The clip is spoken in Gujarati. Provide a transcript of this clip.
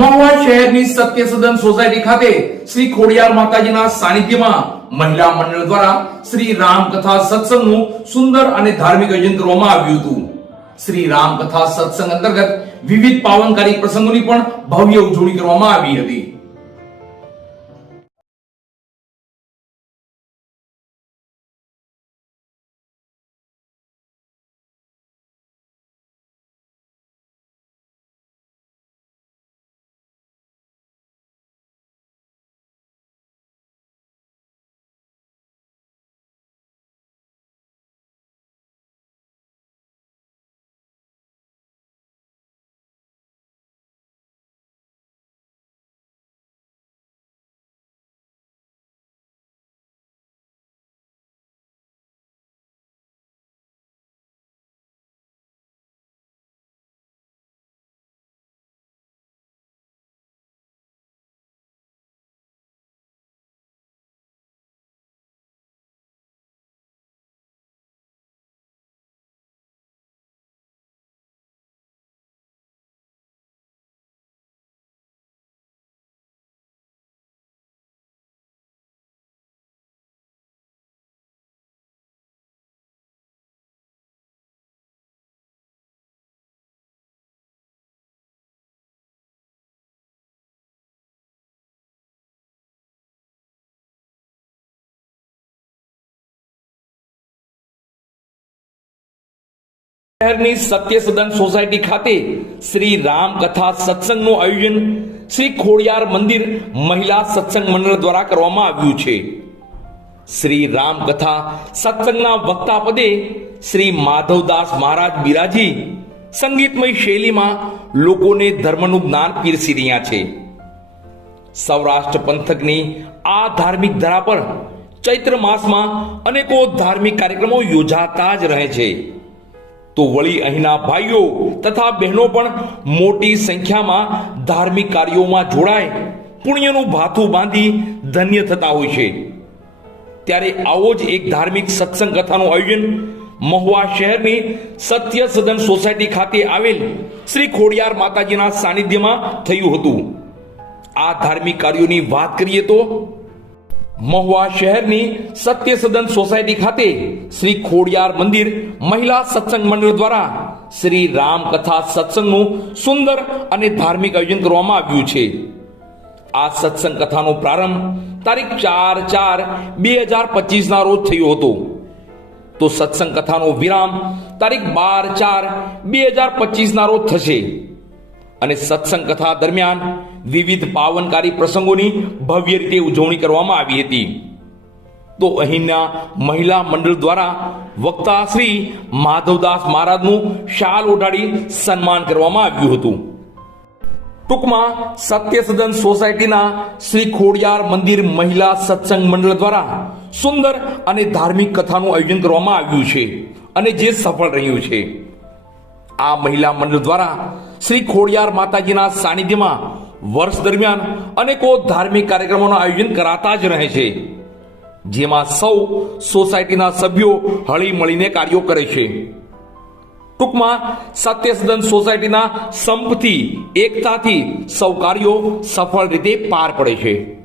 મહુવા શહેરની સત્ય સોસાયટી ખાતે શ્રી ખોડિયાર માતાજીના સાનિધ્યમાં મહિલા મંડળ દ્વારા શ્રી રામકથા સત્સંગનું સુંદર અને ધાર્મિક આયોજન કરવામાં આવ્યું હતું. શ્રી રામકથા સત્સંગ અંતર્ગત વિવિધ પાવનકારી પ્રસંગોની પણ ભવ્ય ઉજવણી કરવામાં આવી હતી. શહેરની સત્યસદન સોસાયટી ખાતે શ્રી રામ કથા સત્સંગનું આયોજન શ્રી ખોડિયાર મંદિર મહિલા સત્સંગ મંડળ દ્વારા કરવામાં આવ્યું છે. શ્રી રામ કથા સત્સંગના વક્તા પદે શ્રી માધવદાસ મહારાજ બિરાજી સંગીતમય શૈલીમાં લોકોને ધર્મનું જ્ઞાન પીરસી રહ્યા છે. સૌરાષ્ટ્ર પંથકની આ ધાર્મિક ધરા પર ચૈત્ર માસમાં અનેકો ધાર્મિક કાર્યક્રમો યોજાતા જ રહે છે. તો વળી અહીંના ભાઈઓ તથા બહેનો પણ મોટી સંખ્યામાં ધાર્મિક કાર્યોમાં જોડાય, પુણ્યનું ભાથું બાંધી ધન્ય થતા હોય છે. ત્યારે આવો જ એક ધાર્મિક સત્સંગ કથાનું આયોજન મહુવા શહેરની સત્ય સદન સોસાયટી ખાતે આવેલ શ્રી ખોડિયાર માતાજીના સાનિધ્યમાં થયું હતું. આ ધાર્મિક કાર્યોની વાત કરીએ તો મહુવા શહેરની સત્ય સદન સોસાયટી ખાતે શ્રી ખોડિયાર મંદિર મહિલા સત્સંગ મંડળ દ્વારા શ્રી રામ કથા સત્સંગનું સુંદર અને ધાર્મિક આયોજન કરવામાં આવ્યું છે. આ સત્સંગ કથાનો પ્રારંભ તારીખ ચાર ચાર બે હજાર પચીસના રોજ થયો હતો. તો સત્સંગ કથાનો વિરામ તારીખ બાર ચાર બે હજાર પચીસના રોજ થશે. અને સત્સંગ કથા દરમિયાન વિવિધ પાવનકારી પ્રસંગોની ભવ્ય રીતે ઉજવણી કરવામાં આવી હતી. તો અહીંના મહિલા મંડળ દ્વારા વક્તા શ્રી માધવદાસ મહારાજનું શાલ ઉઠાડી સન્માન કરવામાં આવ્યું હતું. ટૂંકમાં સત્ય સદન સોસાયટીના શ્રી ખોડિયાર મંદિર મહિલા સત્સંગ મંડળ દ્વારા સુંદર અને ધાર્મિક કથાનું આયોજન કરવામાં આવ્યું છે અને જે સફળ રહ્યું છે. આ મહિલા મંડળ દ્વારા શ્રી ખોડિયાર માતાજીના સાનિધ્યમાં વર્ષ દરમિયાન અનેકો ધાર્મિક કાર્યક્રમોનું આયોજન કરાતા જ રહે છે. જેમાં સૌ સોસાયટીના સભ્યો હળી મળીને કાર્યો કરે છે. ટૂંકમાં સત્યસદન સોસાયટીના સંપથી, એકતાથી સૌ કાર્યો સફળ રીતે પાર પડે છે.